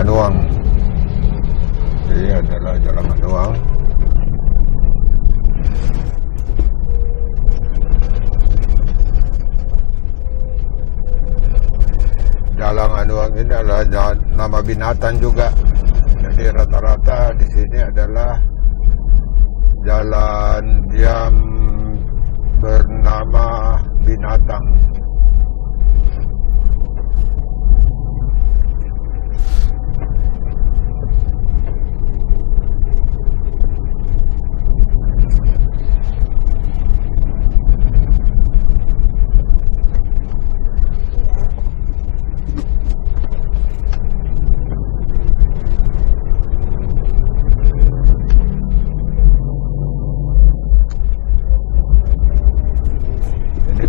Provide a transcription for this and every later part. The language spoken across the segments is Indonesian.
Anuang. Ini adalah Jalan Anuang. Jalan Anuang ini adalah nama binatang juga. Jadi rata-rata di sini adalah jalan yang bernama binatang.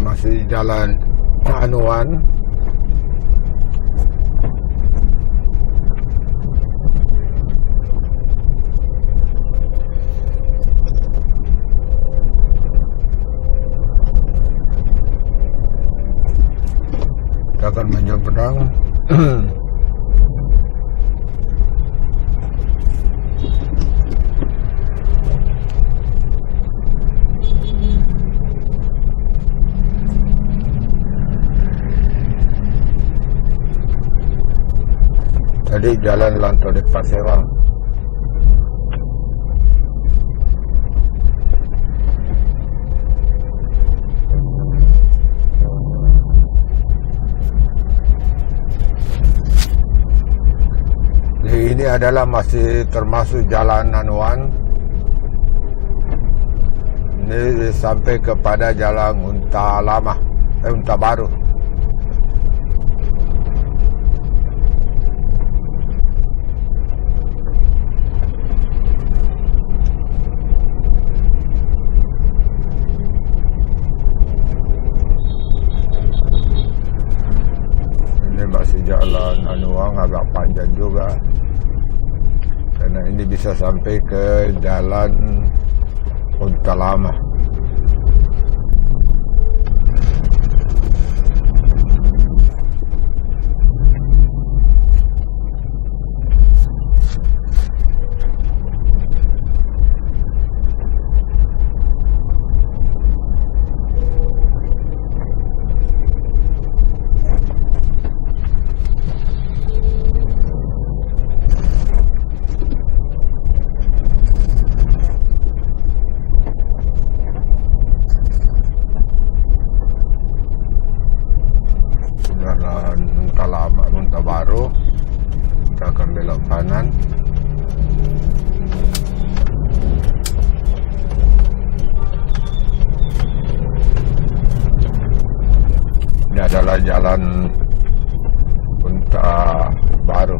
Masih jalan Anuan. Kita akan menyeberang jadi jalan Lantau de Pasewang. Jadi ini adalah masih termasuk jalan Anuan. Ini sampai kepada jalan Unta Lama, Unta Baru. Masih jalan Anuang agak panjang juga, karena ini bisa sampai ke jalan Unta Lama. Unta Lama, Unta Baru. Kita akan belok kanan. Ini adalah jalan Unta Baru.